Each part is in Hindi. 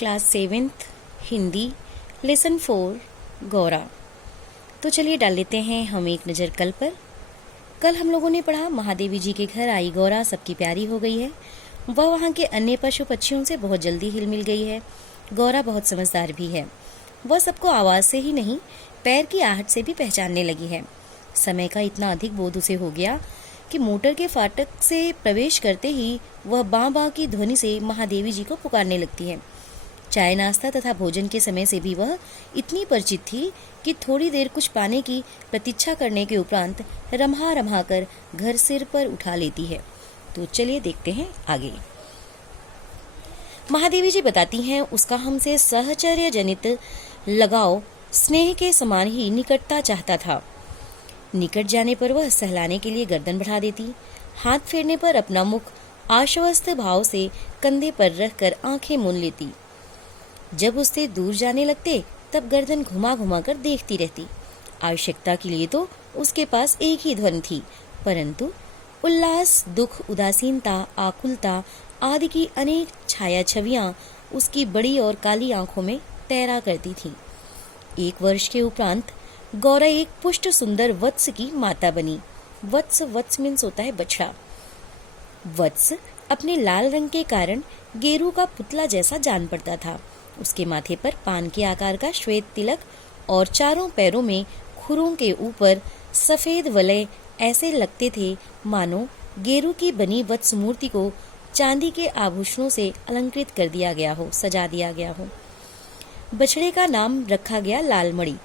Class 7th Hindi lesson 4 Gaura. तो चलिए डाल लेते हैं हम एक नज़र कल पर। कल हम लोगों ने पढ़ा महादेवी जी के घर आई गौरा सबकी प्यारी हो गई है। वह वहाँ के अन्य पशु पक्षियों से बहुत जल्दी हिल मिल गई है। गौरा बहुत समझदार भी है। वह सबको आवाज़ से ही नहीं पैर की आहट से भी पहचानने लगी है। समय का इतना अधिक बोध उसे हो गया कि मोटर के फाटक से प्रवेश करते ही वह बाँ बाँ की ध्वनि से महादेवी जी को पुकारने लगती है। चाय नाश्ता तथा भोजन के समय से भी वह इतनी परिचित थी कि थोड़ी देर कुछ पाने की प्रतीक्षा करने के उपरांत रम्हा रम्हा कर घर सिर पर उठा लेती है। तो चलिए देखते हैं आगे। महादेवी जी बताती हैं उसका हमसे सहचर्य जनित लगाव स्नेह के समान ही निकटता चाहता था। निकट जाने पर वह सहलाने के लिए गर्दन बढ़ा देती, हाथ फेरने पर अपना मुख आश्वस्त भाव से कंधे पर रखकर आंखें मूंद लेती। जब उससे दूर जाने लगते तब गर्दन घुमा घुमा कर देखती रहती। आवश्यकता के लिए तो उसके पास एक ही ध्वनि थी, परंतु उल्लास, दुख, उदासीनता, आकुलता आदि की अनेक छाया छवियां उसकी बड़ी और काली आंखों में तैरा करती थीं। 1 वर्ष के उपरांत गौरा एक पुष्ट सुंदर वत्स की माता बनी। वत्स मीन्स होता है बछड़ा। वत्स अपने लाल रंग के कारण गेरू का पुतला जैसा जान पड़ता था। उसके माथे पर पान के आकार का श्वेत तिलक और चारों पैरों में खुरों के ऊपर सफेद वलय ऐसे लगते थे मानो गेरू की बनी वत्स मूर्ति को चांदी के आभूषणों से अलंकृत कर दिया गया हो, सजा दिया गया हो। बछड़े का नाम रखा गया लालमणि,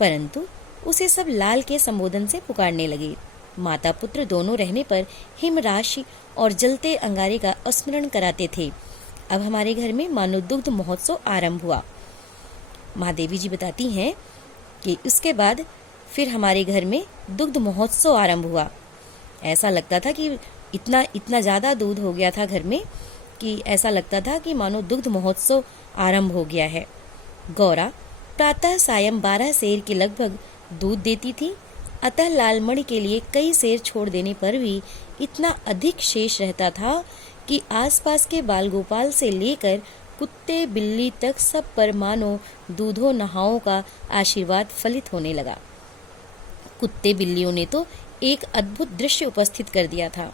परंतु उसे सब लाल के संबोधन से पुकारने लगे। माता पुत्र दोनों रहने पर हिमराशि और जलते अंगारे का स्मरण कराते थे। अब हमारे घर में मानो दुग्ध महोत्सव आरंभ हुआ। महादेवी जी बताती हैं कि उसके बाद फिर हमारे घर में दुग्ध महोत्सव आरंभ हुआ। ऐसा लगता था कि इतना ज़्यादा दूध हो गया था घर में कि ऐसा लगता था कि मानो दुग्ध महोत्सव आरंभ हो गया है। गौरा प्रातः सायं 12 सेर के लगभग दूध देती थी, अतः लालमणि के लिए कई सेर छोड़ देने पर भी इतना अधिक शेष रहता था कि आसपास के बाल गोपाल से लेकर कुत्ते बिल्ली तक सब पर मानो दूधों नहाओं का आशीर्वाद फलित होने लगा। कुत्ते बिल्लियों ने तो एक अद्भुत दृश्य उपस्थित कर दिया था।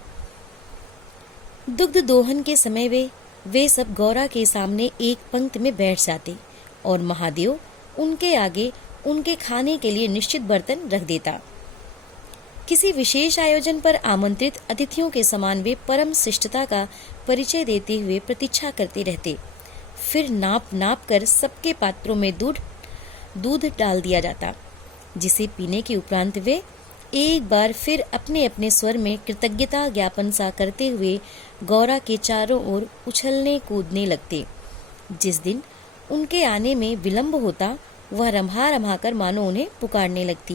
दुग्ध दोहन के समय वे सब गौरा के सामने एक पंक्ति में बैठ जाते और महादेव उनके आगे उनके खाने के लिए निश्चित बर्तन रख देता। किसी विशेष आयोजन पर आमंत्रित अतिथियों के समान वे परम शिष्टता का परिचय देते हुए प्रतीक्षा करते रहते। फिर नाप नाप कर सबके पात्रों में दूध डाल दिया जाता, जिसे पीने के उपरांत वे एक बार फिर अपने अपने स्वर में कृतज्ञता ज्ञापन सा करते हुए गौरा के चारों ओर उछलने कूदने लगते। जिस दिन उनके आने में विलंब होता वह रम्हा रम्हा कर मानो उन्हें पुकारने लगती।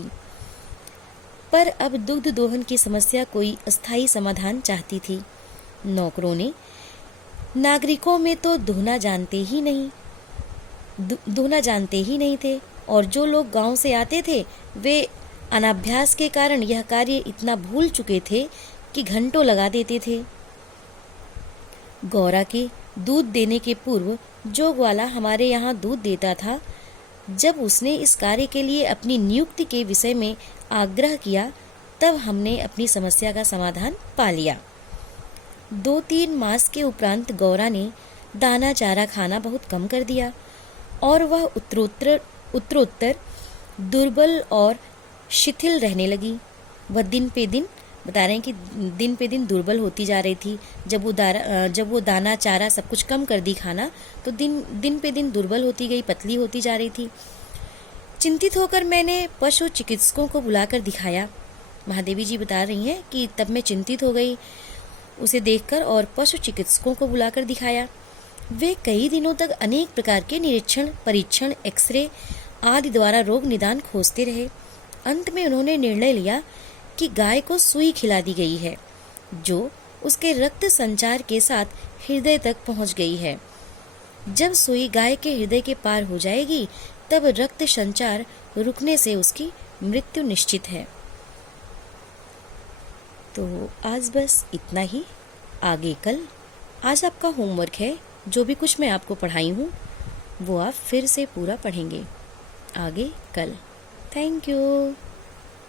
पर अब दुग्ध दोहन की समस्या कोई अस्थायी समाधान चाहती थी। नौकरों ने नागरिकों में तो दोहना जानते ही नहीं थे और जो लोग गांव से आते थे वे अनाभ्यास के कारण यह कार्य इतना भूल चुके थे कि घंटों लगा देते थे। गौरा के दूध देने के पूर्व जो ग्वाला हमारे यहाँ दूध देता था, जब उसने इस कार्य के लिए अपनी नियुक्ति के विषय में आग्रह किया तब हमने अपनी समस्या का समाधान पा लिया। 2-3 मास के उपरांत गौरा ने दाना चारा खाना बहुत कम कर दिया और वह उत्तरोत्तर दुर्बल और शिथिल रहने लगी। वह दिन पे दिन दुर्बल होती जा रही थी। जब वो दाना चारा सब कुछ कम कर दी खाना तो दिन पे दिन दुर्बल होती गई, पतली होती जा रही थी। चिंतित होकर मैंने पशु चिकित्सकों को बुलाकर दिखाया। महादेवी जी बता रही हैं कि तब मैं चिंतित हो गई उसे देखकर और पशु चिकित्सकों को बुलाकर दिखाया। वे कई दिनों तक अनेक प्रकार के निरीक्षण, परीक्षण, एक्सरे आदि द्वारा रोग निदान खोजते रहे। अंत में उन्होंने निर्णय लिया कि गाय को सुई खिला दी गई है, जो उसके रक्त संचार के साथ हृदय तक पहुंच गई है। जब सुई गाय के हृदय के पार हो जाएगी तब रक्त संचार रुकने से उसकी मृत्यु निश्चित है। तो आज बस इतना ही। आगे कल आज आपका होमवर्क है, जो भी कुछ मैं आपको पढ़ाई हूँ वो आप फिर से पूरा पढ़ेंगे आगे कल। Thank you.